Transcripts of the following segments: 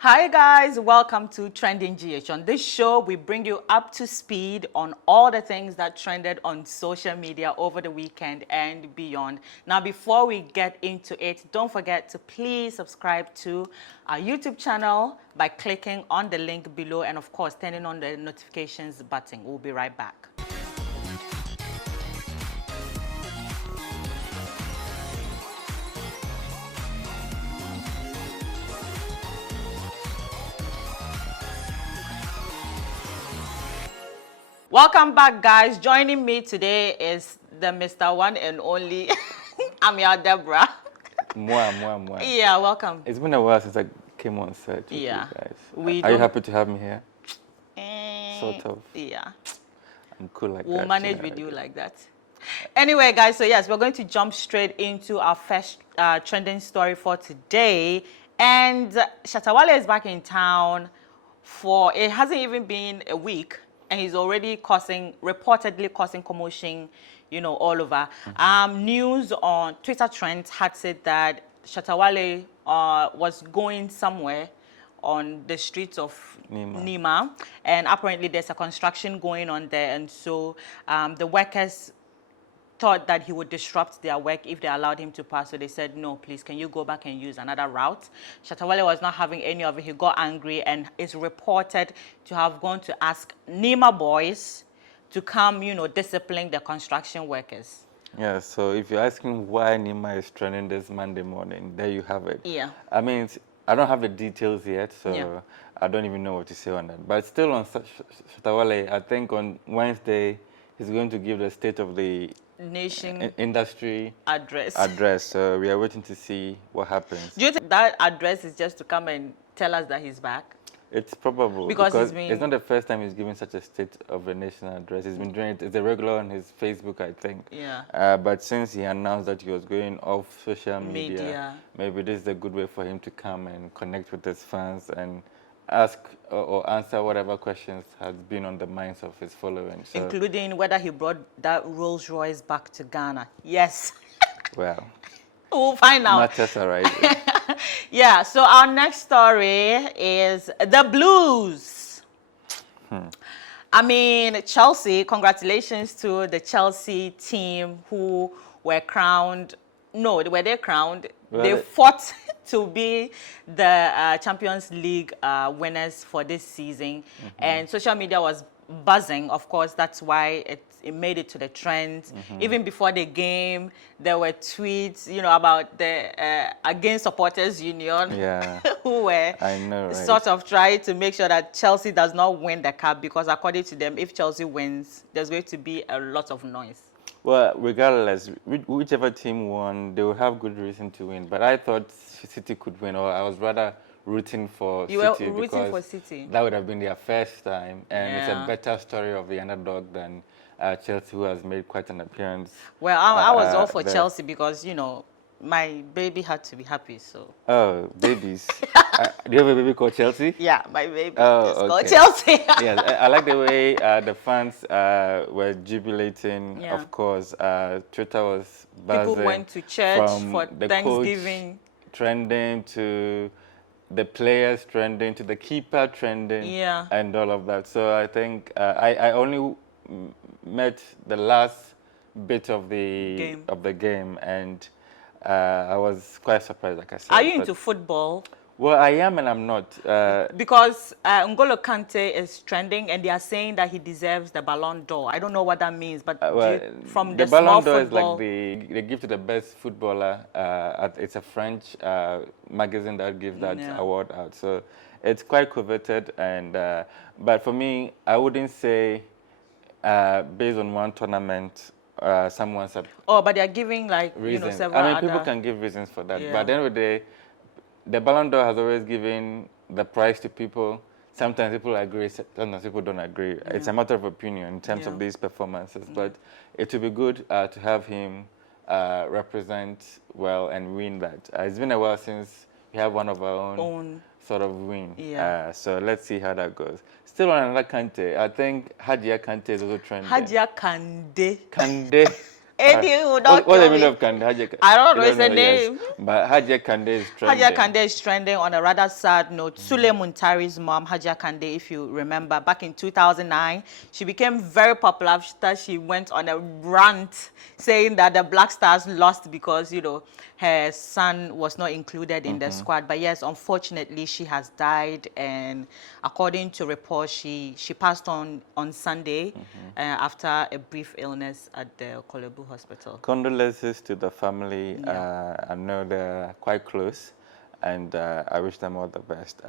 Hi guys, welcome to Trending GH. On this show, we bring you up to speed on all the things that trended on social media over the weekend and beyond. Now, before we get into it, don't forget to please subscribe to our YouTube channel by clicking on the link below and of course, turning on the notifications button. We'll be right back. Welcome back, guys. Joining me today is the Mr. One and Only Ameyaw Deborah. Moi. Yeah, welcome. It's been a while since I came on set with Yeah. you guys. Are you happy to have me here? Sort of. Yeah. I'm cool like We'll that. manage with you like that. Anyway, guys, so yes, we're going to jump straight into our first trending story for today. And Shatta Wale is back in town for, it hasn't even been a week, and he's already reportedly causing commotion, you know, all over. News on Twitter trends had said that Shatta Wale was going somewhere on the streets of Nima, and apparently there's a construction going on there, and so the workers thought that he would disrupt their work if they allowed him to pass. So they said, no, please, can you go back and use another route? Shatta Wale was not having any of it. He got angry and is reported to have gone to ask Nima boys to come, you know, discipline the construction workers. Yeah, so if you're asking why Nima is trending this Monday morning, there you have it. Yeah. I mean, I don't have the details yet, so yeah. I don't even know what to say on that. But still on Shatta Wale, I think on Wednesday, he's going to give the State of the Nation industry address. So we are waiting to see what happens. Do you think that address is just to come and tell us that he's back? It's probable because it's not the first time he's giving such a State of the Nation address. He's been doing it. It's a regular on his Facebook, I think. Yeah. But since he announced that he was going off social media, maybe this is a good way for him to come and connect with his fans and ask or answer whatever questions has been on the minds of his following. So, including whether he brought that Rolls Royce back to Ghana. Yes. Well, we'll find out. Matters arising. Yeah, so our next story is the Blues. I mean, Chelsea, congratulations to the Chelsea team who were crowned. No, were they crowned? Well, they fought to be the Champions League winners for this season. And social media was buzzing. Of course, that's why it made it to the trends. Even before the game, there were tweets, you know, about the Against Supporters Union, who were sort of trying to make sure that Chelsea does not win the cup, because according to them, if Chelsea wins, there's going to be a lot of noise. Well, regardless, whichever team won, they will have good reason to win. But I thought City could win, or I was rather rooting for City. You were rooting for City? That would have been their first time, and it's a better story of the underdog than Chelsea, who has made quite an appearance. Well, I was all for Chelsea because, you know, my baby had to be happy, so. Oh, babies. Do you have a baby called Chelsea? Yeah, my baby is called Chelsea. Yeah, I like the way the fans were jubilating. Yeah. Of course, Twitter was buzzing. People went to church for the Thanksgiving. Coach trending to the players trending to the keeper trending. And all of that. So I think I only met the last bit of the game, and I was quite surprised, like I said. Are you into football? Well, I am and I'm not. Because N'Golo Kante is trending, and they are saying that he deserves the Ballon d'Or. I don't know what that means, but from the Ballon d'Or is like they give to the best footballer. It's a French magazine that gives that award out, so it's quite coveted. And but for me, I wouldn't say based on one tournament. Someone's but they are giving like reasons. You know, several. I mean, people can give reasons for that, but at the end of the day, the Ballon d'Or has always given the prize to people. Sometimes people agree, sometimes people don't agree. It's a matter of opinion in terms of these performances. But it would be good to have him represent well and win that. It's been a while since we have one of our own sort of win. So let's see how that goes. Still on another Kante, I think Hadia Kante is also trending. Hadia Kande. Kande. Eddie will not What the kill meaning me. of Kande? I don't know, You it's a yes. name. But Hajia Kande is trending. Hajia Kande is trending on a rather sad note. Sule Muntari's mom, Hajia Kande, if you remember, back in 2009, she became very popular after she went on a rant saying that the Black Stars lost because, you know, her son was not included in the squad. But yes, unfortunately, she has died. And according to reports, she passed on Sunday after a brief illness at the Kolebu Hospital. Condolences to the family. Yeah. I know they're quite close, and I wish them all the best.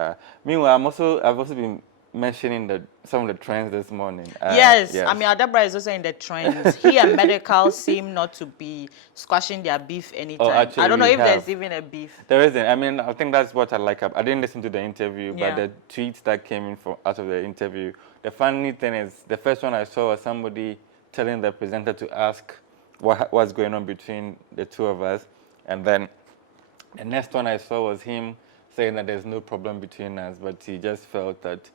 Meanwhile, I've also been mentioning some of the trends this morning. Yes, I mean, Adabra is also in the trends. He and Medical seem not to be squashing their beef anytime. Oh, actually, I don't know if there's even a beef. There isn't. I mean, I think that's what I like. I didn't listen to the interview, but the tweets that came in out of the interview, the funny thing is, the first one I saw was somebody telling the presenter to ask what's going on between the two of us, and then the next one I saw was him saying that there's no problem between us, but he just felt that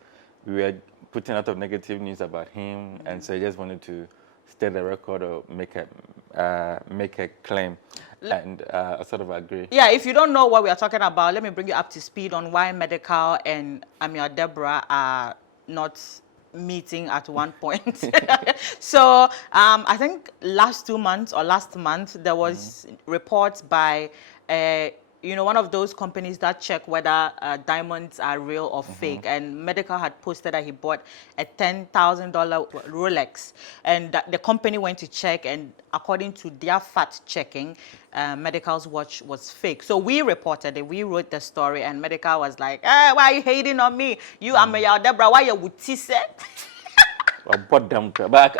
we were putting a lot of negative news about him, and so he just wanted to state the record or make a claim. And I sort of agree. Yeah, if you don't know what we are talking about, let me bring you up to speed on why Medical and Ameyaw Deborah are not meeting at one point. So I think last month, there was reports by you know, one of those companies that check whether diamonds are real or fake. And Medical had posted that he bought a $10,000 Rolex. And the company went to check, and according to their fact checking, Medical's watch was fake. So we reported it, we wrote the story, and Medical was like, why are you hating on me? You, Ameyaw Deborah, why you would say? But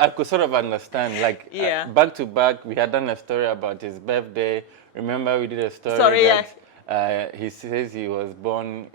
I could sort of understand, like, yeah. Back to back, we had done a story about his birthday. Remember, we did a story that he says he was born,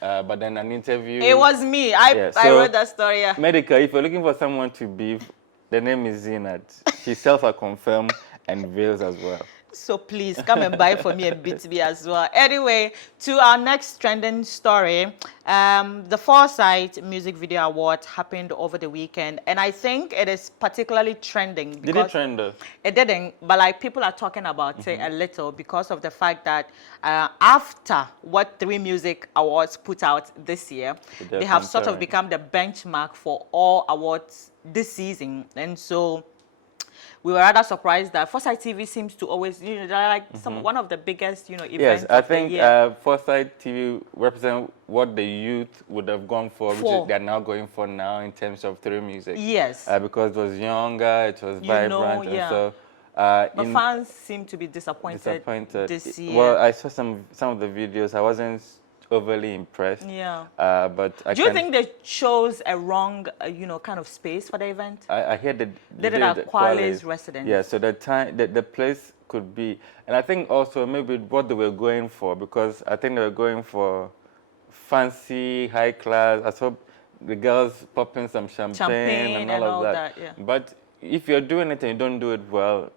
but then an interview. It was me. I wrote that story. Yeah. Medical, if you're looking for someone to beef, the name is Zinat. She self-confirmed and veils as well. So please come and buy for me and beat me as well. Anyway, to our next trending story, the Foresight Music Video Award happened over the weekend, and I think it is particularly trending. Did it trend though? It didn't, but like people are talking about it a little because of the fact that after what 3 Music Awards put out this year, they have sort of become the benchmark for all awards this season, and so we were rather surprised that Foresight TV seems to always, you know, they're like one of the biggest, you know, events. Yes, I think Foresight TV represent what the youth would have gone for, which they're now going for now in terms of 3 Music. Yes. Because it was younger, it was vibrant, and so. But fans seem to be disappointed this year. Well, I saw some of the videos. I wasn't overly impressed. Yeah. But do you think they chose a wrong, you know, kind of space for the event? I hear that they did at Kwale's residence. Yeah. So the place could be, and I think also maybe what they were going for, because I think they were going for fancy, high class. I saw the girls popping some champagne and all of that. Yeah. But if you're doing it and you don't do it well,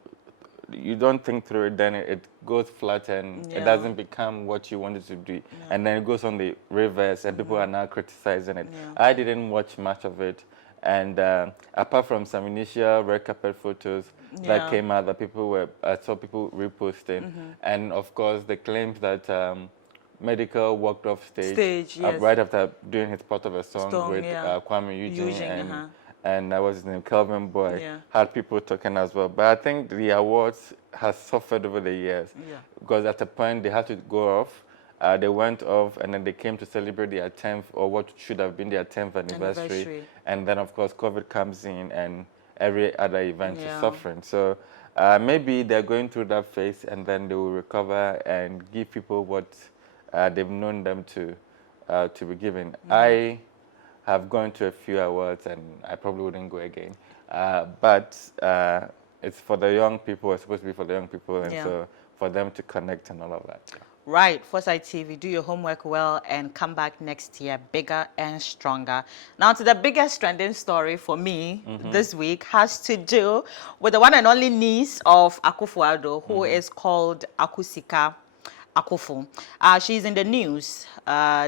you don't think through it, then it goes flat and it doesn't become what you wanted to be. And then it goes on the reverse and people are now criticizing it. I didn't watch much of it. And apart from some initial red carpet photos that came out that I saw people reposting. And of course, the claims that Medical walked off stage right after doing his part of a song with Kwame Eugene and that was his name, Calvin Boy, had people talking as well. But I think the awards has suffered over the years because at a point they had to go off. They went off and then they came to celebrate their 10th or what should have been their 10th anniversary. And then of course COVID comes in and every other event is suffering. So maybe they're going through that phase and then they will recover and give people what they've known them to be given. I have gone to a few awards and I probably wouldn't go again. But it's for the young people, it's supposed to be for the young people, and so for them to connect and all of that. Right, Foresight TV, do your homework well and come back next year bigger and stronger. Now to the biggest trending story for me this week has to do with the one and only niece of Akufo-Addo, who is called Akusika Akufo. She's in the news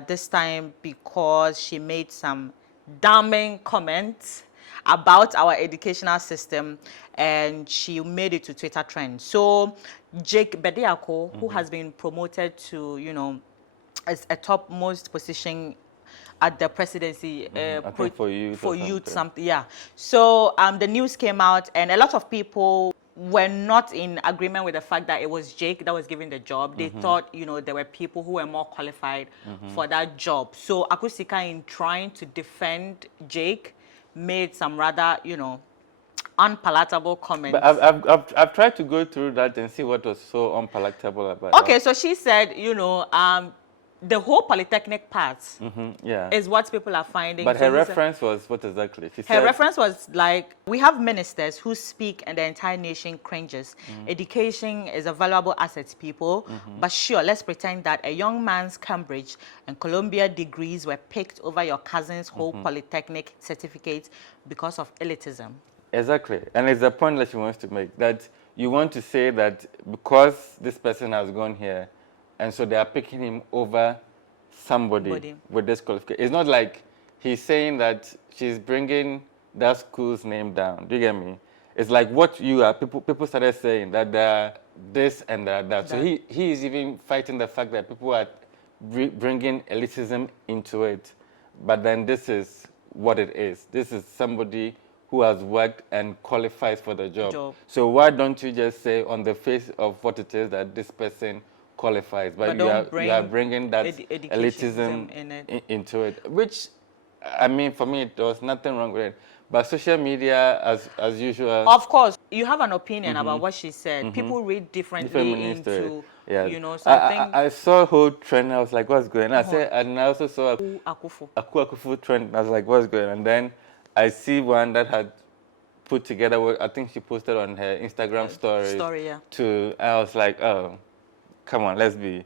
this time because she made some damning comments about our educational system, and she made it to Twitter trend. So Jake Bediako, who has been promoted to, you know, as a topmost position at the presidency, I think for youth something, yeah. So the news came out, and a lot of people were not in agreement with the fact that it was Jake that was given the job. They thought, you know, there were people who were more qualified for that job. So Akusika, in trying to defend Jake, made some rather, you know, unpalatable comments. But I've tried to go through that and see what was so unpalatable about Okay, so she said, you know, the whole polytechnic part is what people are finding. But so her reference was what exactly? She her said, reference was like, we have ministers who speak and the entire nation cringes. Education is a valuable asset, people. But sure, let's pretend that a young man's Cambridge and Columbia degrees were picked over your cousin's whole polytechnic certificate because of elitism. Exactly. And it's the point that she wants to make, that you want to say that because this person has gone here, and so they are picking him over somebody with this qualification. It's not like he's saying that she's bringing that school's name down. Do you get me? It's like what you are. People started saying that they're this and that. So he is even fighting the fact that people are bringing elitism into it. But then this is what it is. This is somebody who has worked and qualifies for the job. So why don't you just say on the face of what it is that this person qualifies, but you are bringing that elitism into it, which, I mean, for me, there was nothing wrong with it. But social media, as usual. Of course, you have an opinion about what she said. People read differently into, you know, so I saw a whole trend, I was like, what's going on? And I also saw a Akufu trend, and I was like, what's going on? And then I see one that had put together what I think she posted on her Instagram story. I was like, oh, come on, let's be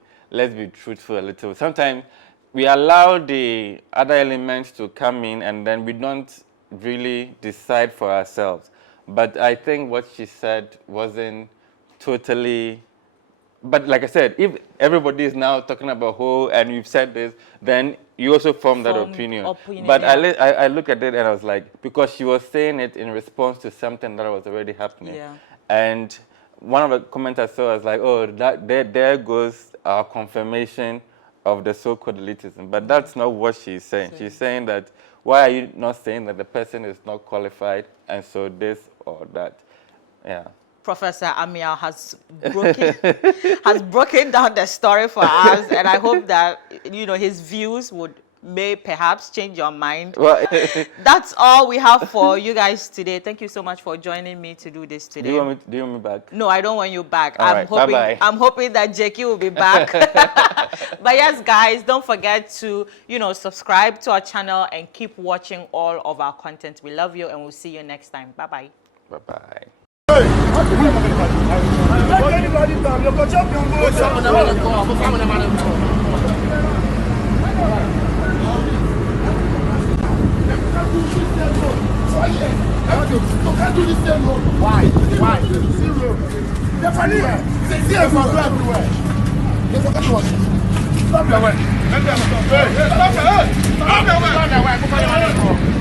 truthful a little. Sometimes we allow the other elements to come in and then we don't really decide for ourselves. But I think what she said wasn't totally, but like I said, if everybody is now talking about who and you've said this, then you also form that opinion. But I look at it and I was like, because she was saying it in response to something that was already happening. And one of the comments I saw was like, oh, there goes our confirmation of the so-called elitism. But that's not what she's saying. She's saying that, why are you not saying that the person is not qualified and so this or that? Yeah. Professor Ameyaw has broken down the story for us, and I hope that, you know, his views may perhaps change your mind. Well, that's all we have for you guys today. Thank you so much for joining me to do this today. Do you want me back? No, I don't want you back. All right, bye-bye. I'm hoping that Jakey will be back. But yes, guys, don't forget to, you know, subscribe to our channel and keep watching all of our content. We love you, and we'll see you next time. Bye-bye. Bye-bye. Why? Zero. They're funny. They see us everywhere. They forget to watch. Stop the way. Stop the way. Stop the way.